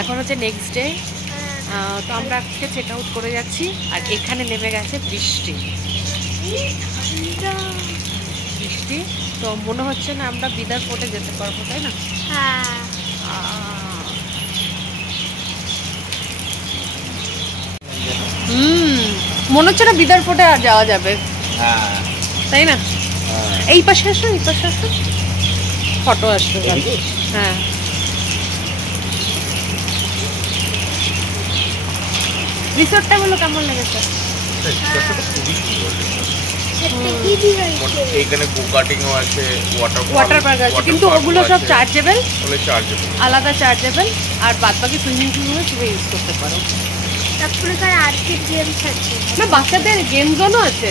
এখন হচ্ছে next day. তো আমরা আজকে চেক আউট করে যাচ্ছি আর এখানে নেমে গেছে বৃষ্টি। বৃষ্টি তো মনে হচ্ছে না আমরা বিদার ফোর্টে যেতে পারবো, তাই না? মনে হচ্ছে না বিদার ফোর্টে আর যাওয়া যাবে, তাই না? এই পাশে আসো, এই পাশে আসো, ফটো আসবে। হ্যাঁ, রিসোর্টটা গুলো কেমন লেগেছে? এখানে গোকাটিংও আছে, ওয়াটার পার্ক আছে, কিন্তু ওগুলো সব চার্জেবল, আলাদা চার্জেবল। আর বাদবাকি সুইমিং পুলগুলো তুমি ইউজ করতে পারো। তারপরে কার আর্কেড গেমস আছে না, বাচ্চাদের গেম জোনও আছে,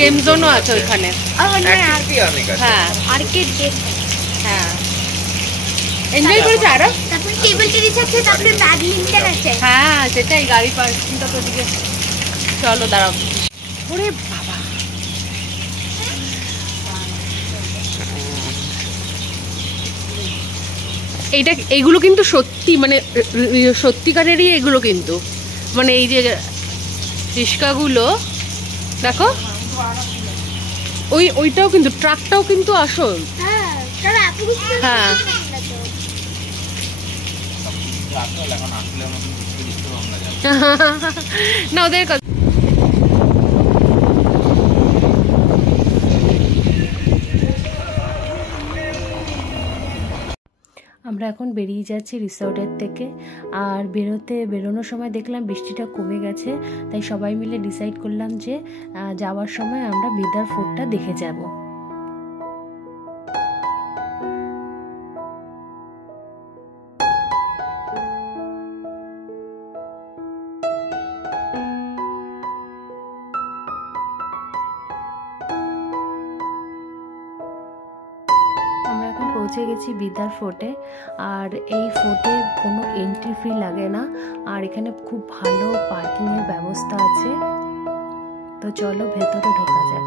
গেম জোনও আছে ওখানে। হ্যাঁ, আর্কেড গেম। হ্যাঁ, এনজয় করেছে। আর তারপরে টেবিল টেনিস আছে, তারপরে ব্যাডমিন্টন আছে। হ্যাঁ, সেটাই, গাড়ি পার্কিংটা তো দিকে। চলো দাঁড়াও। ওরে বাবা, এইগুলো কিন্তু সত্যি, মানে সত্যিকারেরই এগুলো কিন্তু, মানে এই যে রিস্কাগুলো দেখো, ওইটাও কিন্তু, ট্রাকটাও কিন্তু আসল। হ্যাঁ, না ওদের কথা। আমরা এখন বেরিয়ে যাচ্ছি রিসোর্টের থেকে। আর বেরোনোর সময় দেখলাম বৃষ্টিটা কমে গেছে, তাই সবাই মিলে ডিসাইড করলাম যে যাওয়ার সময় আমরা বিদার ফোর্টটা দেখে যাব। পৌঁছে গেছি বিদার ফোর্টে। আর এই ফোর্টে কোনো এন্ট্রি ফি লাগে না, আর এখানে খুব ভালো পার্কিংয়ের ব্যবস্থা আছে। তো চলো ভেতরে ঢোকা যাক।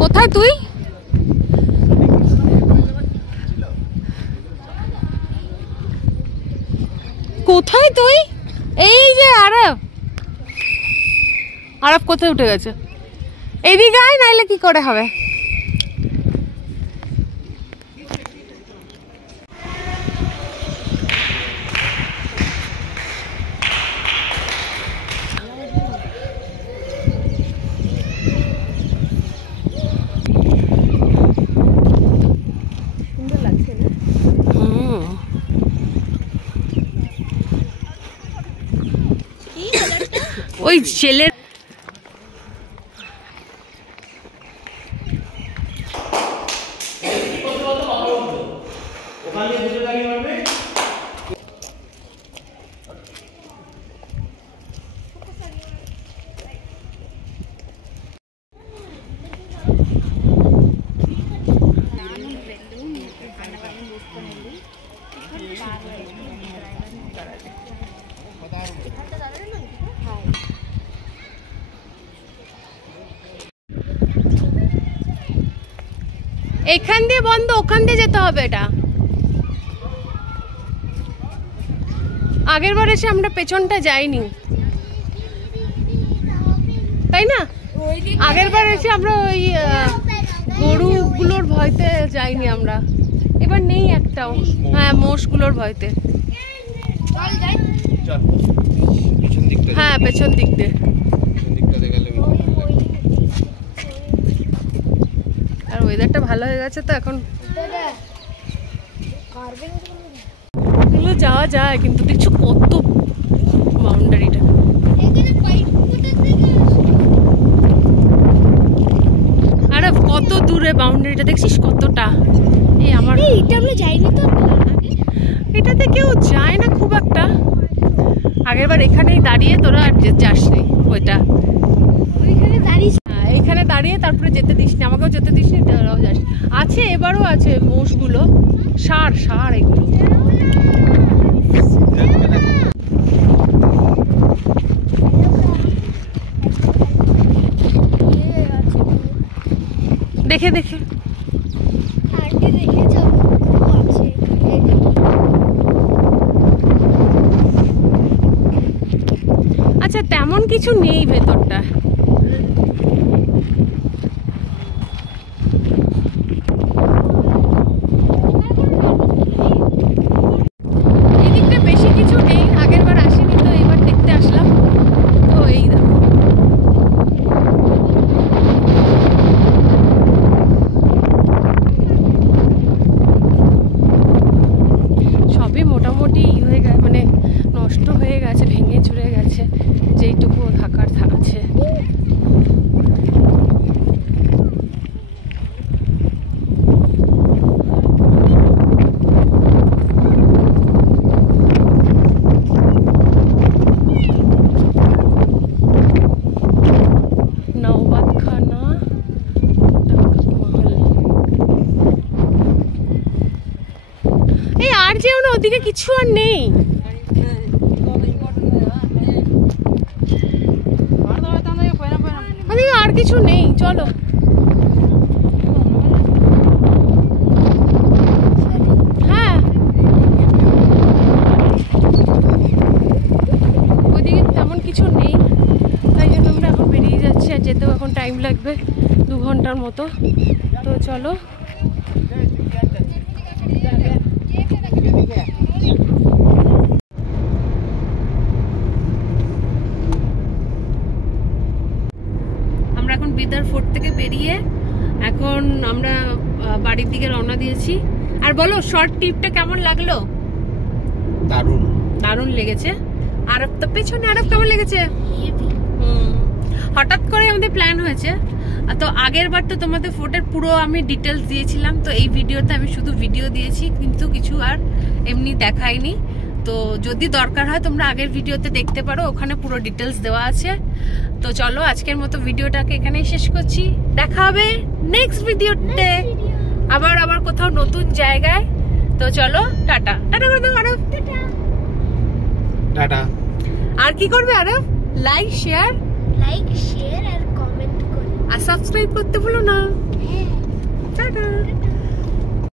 কোথায় তুই? কোথায় তুই? এই যে আরব কোথায় উঠে গেছে? এদিকে আয়, নাইলে কি করে হবে? ওই ছেলের এখান দিয়ে বন্ধ, ওখান দিয়ে যেতে হবে। এটা আগের বার এসে আমরা পেছনটা যাইনি, তাই না? আগের বার এসে আমরা ওই গরুগুলোর ভয়তে যাইনি আমরা, এবার নেই একটাও। হ্যাঁ, মোষগুলোর ভয়তে। হ্যাঁ, পেছন দিক দিয়ে। আর ওয়েদারটা ভালো হয়ে গেছে তো এখন এগুলো যাওয়া যায়, কিন্তু দেখছো কত বাউন্ডারিটা। আরে কত দূরে বাউন্ডারিটা দেখছিস কতটা? এই আমার এটা আমরা যাইনি তো, এটাতে কেউ যায় না খুব একটা। আগেরবার এখানেই দাঁড়িয়ে তোরা আর যাসনি ওইটা। ওইখানে দাঁড়িয়ে এখানে দাঁড়িয়ে তারপরে যেতে দিস না, আমাকেও যেতে দিস নি, তোরাও যাস। আছে এবারও আছে মোষগুলো, ষাঁড় এগুলো। দেখে দেখে আচ্ছা, তেমন কিছু নেই ভেতরটা। এদিকটা বেশি কিছু নেই, আগের বার আসিনি তো এবার দেখতে আসলাম। তো এই দেখো, সবই মোটামুটি হয়ে গেছে, মানে নষ্ট হয়ে গেছে, ভেঙে চুরে গেছে যেইটুকু থাকার আছে। নওবাতখানা মহল। এই আর যেও না, ওদিকে কিছু আর নেই। আর কিছু নেই, চলো। হ্যাঁ, ওদিকে তেমন কিছু নেই, তাই জন্য আমরা এখন বেরিয়ে যাচ্ছি। আর যেতেও এখন টাইম লাগবে 2 ঘন্টার মতো। তো চলো। আমরা এখন বিদার ফোর্ট থেকে বেরিয়ে এখন আমরা বাড়ির দিকে রওনা দিয়েছি। আর বলো, শর্ট ট্রিপটা কেমন লাগলো? দারুণ দারুণ লেগেছে। আরব তো পেছনে, আরব কেমন লেগেছে? হঠাৎ করে আমাদের প্ল্যান হয়েছে। তো আগের বার তো তোমাদের ফোর্টের পুরো আমি ডিটেলস দিয়েছিলাম, তো এই ভিডিওতে আমি শুধু ভিডিও দিয়েছি, কিন্তু কিছু আর এমনি দেখাইনি। তো যদি দরকার হয় তোমরা আগের ভিডিওতে দেখতে পারো, ওখানে পুরো ডিটেলস দেওয়া আছে। তো চলো, আজকের মতো ভিডিওটাকে এখানেই শেষ করছি। দেখা হবে নেক্সট ভিডিওতে, আবার কোথাও নতুন জায়গায়। তো চলো, টাটা। টাটা করে দাও আরব। টাটা। আর কি করবে আরব? লাইক শেয়ার আর কমেন্ট করুন আর সাবস্ক্রাইব করতে ভুলো না। টাটা।